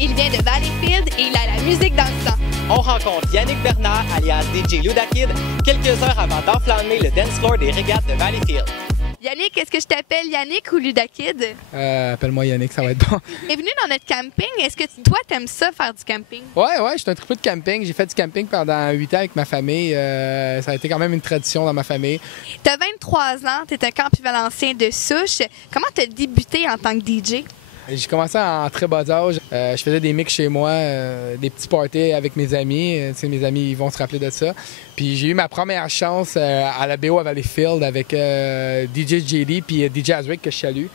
il vient de Valleyfield et il a la musique dans le sang. On rencontre Yannick Bernard, alias DJ Ludakid, quelques heures avant d'enflammer le dance floor des régates de Valleyfield. Yannick, est-ce que je t'appelle Yannick ou Ludakid? Appelle-moi Yannick, ça va être bon. Tu es venu dans notre camping. Est-ce que toi, t'aimes ça, faire du camping? Ouais, je suis un triple de camping. J'ai fait du camping pendant 8 ans avec ma famille. Ça a été quand même une tradition dans ma famille. Tu as 23 ans, tu es un campivalencien de souche. Comment tu as débuté en tant que DJ? J'ai commencé en très bas âge. Je faisais des mix chez moi, des petits parties avec mes amis. Tu sais, mes amis ils vont se rappeler de ça. Puis j'ai eu ma première chance à la BO à Valleyfield avec DJ JD puis DJ Azric que je salue.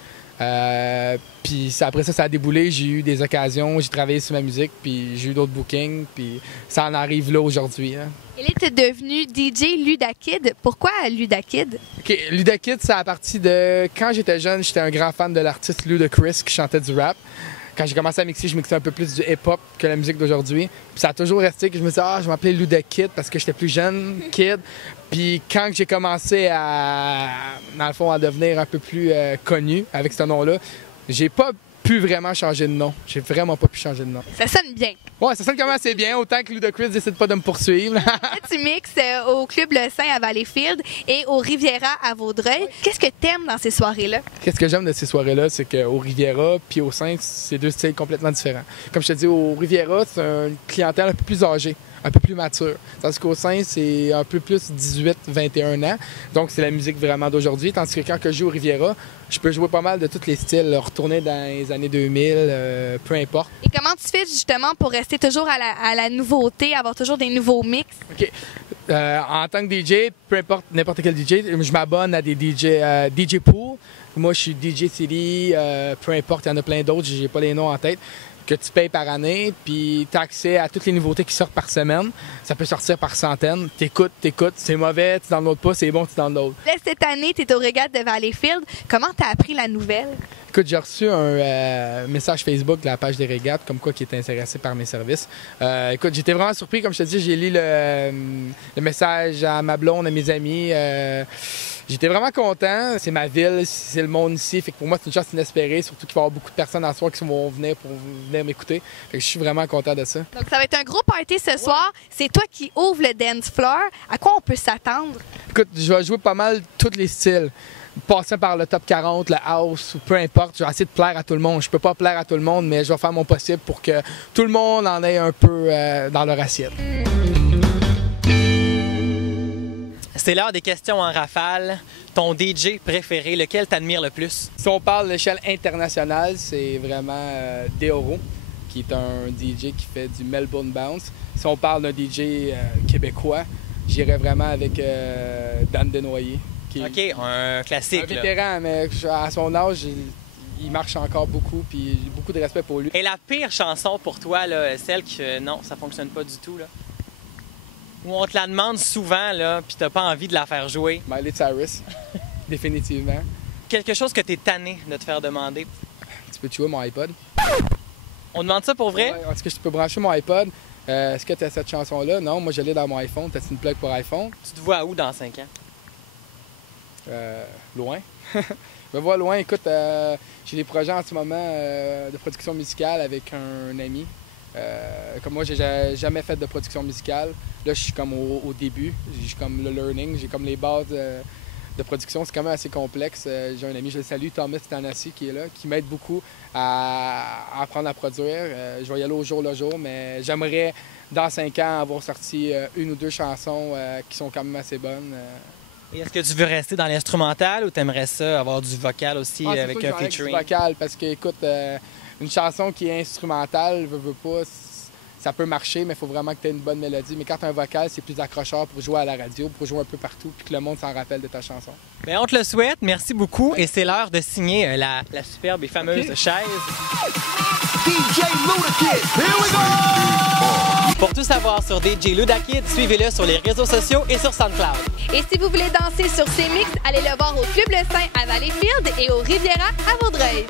Puis après ça a déboulé. J'ai eu des occasions, j'ai travaillé sur ma musique, puis j'ai eu d'autres bookings, puis ça en arrive là aujourd'hui. Hein. Et là, tu es devenu DJ Ludakid. Pourquoi Ludakid? OK, Ludakid, ça a parti de... Quand j'étais jeune, j'étais un grand fan de l'artiste Ludacris qui chantait du rap. Quand j'ai commencé à mixer, je mixais un peu plus du hip-hop que la musique d'aujourd'hui. Puis ça a toujours resté que je me disais, je m'appelais Ludakid parce que j'étais plus jeune, kid. Puis quand j'ai commencé dans le fond, à devenir un peu plus connu avec ce nom-là, j'ai pas pu vraiment changer de nom. J'ai vraiment pas pu changer de nom. Ça sonne bien. Ouais, ça sonne quand même assez bien, autant que Ludacris décide pas de me poursuivre. Là, tu mixes au Club Le Saint à Valleyfield et au Riviera à Vaudreuil. Qu'est-ce que t'aimes dans ces soirées-là? Qu'est-ce que j'aime de ces soirées-là, c'est qu'au Riviera puis au Saint, c'est deux styles complètement différents. Comme je te dis, au Riviera, c'est une clientèle un peu plus âgée, un peu plus mature. Tandis qu'au Saint, c'est un peu plus 18-21 ans. Donc, c'est la musique vraiment d'aujourd'hui. Tandis que quand je joue au Riviera, je peux jouer pas mal de tous les styles, retourner dans les années 2000, peu importe. Et comment tu fais justement pour rester toujours à la nouveauté, avoir toujours des nouveaux mix? OK. En tant que DJ, peu importe n'importe quel DJ, je m'abonne à des DJ Pool. Moi, je suis DJ City, peu importe, il y en a plein d'autres, j'ai pas les noms en tête, que tu payes par année, puis tu as accès à toutes les nouveautés qui sortent par semaine. Ça peut sortir par centaines. T'écoutes, c'est mauvais, tu downloades pas, c'est bon, tu downloades. Là, cette année, tu es au régate de Valleyfield. Comment tu as appris la nouvelle? Écoute, j'ai reçu un message Facebook de la page des régates, comme quoi qui était intéressé par mes services. Écoute, j'étais vraiment surpris. Comme je te dis, j'ai lu le message à ma blonde, à mes amis. J'étais vraiment content. C'est ma ville, c'est le monde ici. Fait que pour moi, c'est une chance inespérée, surtout qu'il va y avoir beaucoup de personnes à soir qui vont venir pour venir m'écouter. Fait que je suis vraiment content de ça. Donc, ça va être un gros party ce soir. C'est toi qui ouvres le dance floor. À quoi on peut s'attendre? Écoute, je vais jouer pas mal tous les styles. Passant par le top 40, le house, ou peu importe, je vais essayer de plaire à tout le monde. Je peux pas plaire à tout le monde, mais je vais faire mon possible pour que tout le monde en ait un peu dans leur assiette. C'est l'heure des questions en rafale. Ton DJ préféré, lequel t'admires le plus? Si on parle de l'échelle internationale, c'est vraiment Deoro, qui est un DJ qui fait du Melbourne Bounce. Si on parle d'un DJ québécois, j'irais vraiment avec Dan Desnoyers. OK, un classique. Un vétéran, mais à son âge, il marche encore beaucoup, puis j'ai beaucoup de respect pour lui. Et la pire chanson pour toi, là, celle que non, ça fonctionne pas du tout, là? Où on te la demande souvent, là, puis t'as pas envie de la faire jouer? Miley Cyrus, définitivement. Quelque chose que t'es tanné de te faire demander? Tu peux tuer mon iPod? On demande ça pour vrai? Ouais, est-ce que je peux brancher mon iPod? Est-ce que tu as cette chanson-là? Non, moi je l'ai dans mon iPhone. T'as une plug pour iPhone? Tu te vois où dans 5 ans? Loin. Je me vois loin. Écoute, j'ai des projets en ce moment de production musicale avec un ami. Comme moi, j'ai jamais fait de production musicale. Là, je suis comme au début. J'ai comme le learning, j'ai comme les bases de production. C'est quand même assez complexe. J'ai un ami, je le salue, Thomas Tanassi, qui est là, qui m'aide beaucoup à apprendre à produire. Je vais y aller au jour le jour, mais j'aimerais, dans 5 ans, avoir sorti 1 ou 2 chansons qui sont quand même assez bonnes. Et est-ce que tu veux rester dans l'instrumental ou t'aimerais ça avoir du vocal aussi avec un featuring? Du vocal, parce que, écoute, une chanson qui est instrumentale, veut pas, ça peut marcher, mais il faut vraiment que tu aies une bonne mélodie. Mais quand tu as un vocal, c'est plus accrocheur pour jouer à la radio, pour jouer un peu partout, puis que le monde s'en rappelle de ta chanson. Bien, on te le souhaite. Merci beaucoup. Et c'est l'heure de signer la superbe et fameuse chaise. DJ Ludakid, here we go! Pour tout savoir sur DJ Ludakid, suivez-le sur les réseaux sociaux et sur SoundCloud. Et si vous voulez danser sur ces mix, allez le voir au Club Le Saint à Valleyfield et au Riviera à Vaudreuil.